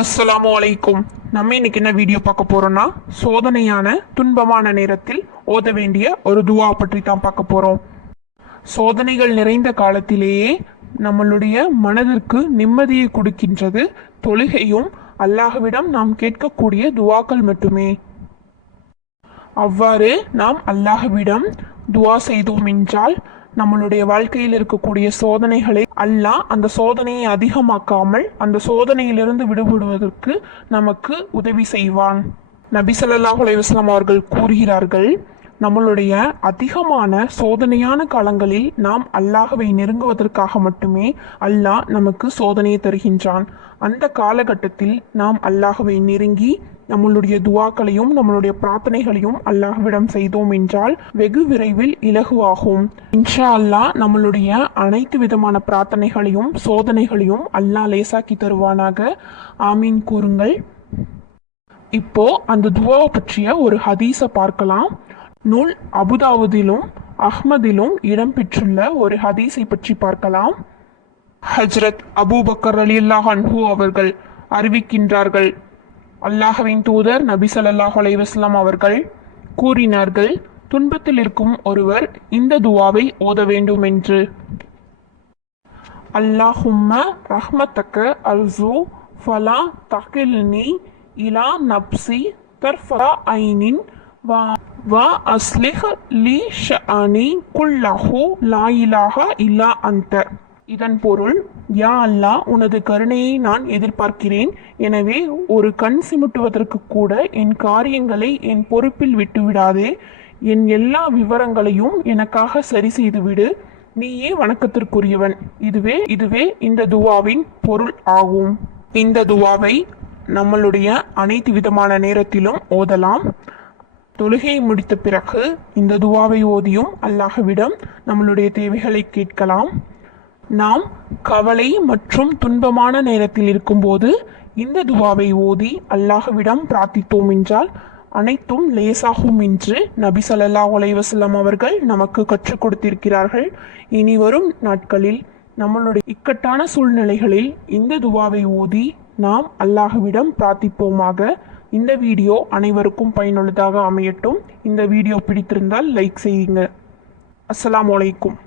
அஸ்ஸலாமு அலைக்கும். நம்ம இன்னைக்கு என்ன வீடியோ பார்க்க போறோம்னா, சோதனையான துன்பமான நேரத்தில் ஓத வேண்டிய ஒரு துவா பற்றி தான் பார்க்க போறோம். சோதனைகள் நிறைந்த காலத்திலேயே நம்மளுடைய மனதிற்கு நிம்மதியை கொடுக்கின்றது தொழுகையும் அல்லாஹ்விடம் நாம் கேட்கக்கூடிய துவாக்கள் மட்டுமே. அவ்வாறு நாம் அல்லாஹ்விடம் துவா செய்தோம் என்றால் நம்மளுடைய வாழ்க்கையில் இருக்கக்கூடிய சோதனைகளை அல்லாஹ் அந்த சோதனையை அதிகமாக்காமல் அந்த சோதனையிலிருந்து விடுபடுவதற்கு நமக்கு உதவி செய்வான். நபி ஸல்லல்லாஹு அலைஹி வஸல்லம் அவர்கள் கூறுகிறார்கள், நம்மளுடைய அதிகமான சோதனையான காலங்களில் நாம் அல்லாஹ்வை நெருங்குவதற்காக மட்டுமே அல்லாஹ் நமக்கு சோதனையை தருகின்றான். அந்த காலகட்டத்தில் நாம் அல்லாஹ்வை நெருங்கி நம்மளுடைய துவாக்களையும் நம்மளுடைய பிரார்த்தனைகளையும் அல்லாஹ்விடம் செய்தோம் என்றால் வெகு விரைவில் இலகுவாகும். இன்ஷா அல்லாஹ் நம்மளுடைய அனைத்து விதமான பிரார்த்தனைகளையும் சோதனைகளையும் அல்லாஹ் லேசாக்கி தருவானாக. ஆமீன் கூறுங்கள். இப்போ அந்த துவாவை பற்றிய ஒரு ஹதீஸை பார்க்கலாம். நூல் அபுதாவுதிலும் அஹ்மதிலும் இடம்பெற்றுள்ள ஒரு ஹதீஸை பற்றி பார்க்கலாம். ஹஜ்ரத் அபூபக்கர் ரலியல்லாஹு அன்ஹு அவர்கள் அறிவிக்கின்றார்கள், அல்லாஹ்வின் தூதர் நபி ஸல்லல்லாஹு அலைஹி வஸல்லம் அவர்கள் கூறினார்கள், துன்பத்தில் இருக்கும் ஒருவர் இந்த துவாவை ஓத வேண்டும் என்று. அல்லாஹும்ம ரஹ்மத்தக அர்ஜு ஃபலா தகில்னி இலா நப்சி தர்ஃபா ஐனின் வா அஸ்லிஹ் லி ஷஅனி குல்லஹு லா இலாஹா இல்லா அன்த. இதன் பொருள், யா அல்லாஹ், உனது கருணையை நான் எதிர்பார்க்கிறேன். எனவே ஒரு கண் சிமிட்டுவதற்கு கூட என் காரியங்களை என் பொறுப்பில் விட்டுவிடாதே. என் எல்லா விவரங்களையும் எனக்காக சரி செய்துவிடு. நீயே வணக்கத்திற்குரியவன். இதுவே இந்த துவாவின் பொருள் ஆகும். இந்த துவாவை நம்மளுடைய அனைத்து விதமான நேரத்திலும் ஓதலாம். தொழுகையை முடித்த பிறகு இந்த துவாவை ஓதியும் அல்லாஹ்விடம் நம்மளுடைய தேவைகளை கேட்கலாம். நாம் கவலை மற்றும் துன்பமான நேரத்தில் இருக்கும்போது இந்த துவாவை ஓதி அல்லாஹ்விடம் பிரார்த்தித்தோம் என்றால் அனைத்தும் லேசாகும் என்று நபி ஸல்லல்லாஹு அலைஹி வஸல்லம் அவர்கள் நமக்கு கற்றுக் கொடுத்திருக்கிறார்கள். இனி வரும் நாட்களில் நம்மளுடைய இக்கட்டான சூழ்நிலைகளில் இந்த துவாவை ஓதி நாம் அல்லாஹ்விடம் பிரார்த்திப்போமாக. இந்த வீடியோ அனைவருக்கும் பயனுள்ளதாக அமையட்டும். இந்த வீடியோ பிடித்திருந்தால் லைக் செய்யுங்க. அஸ்ஸலாமு அலைக்கும்.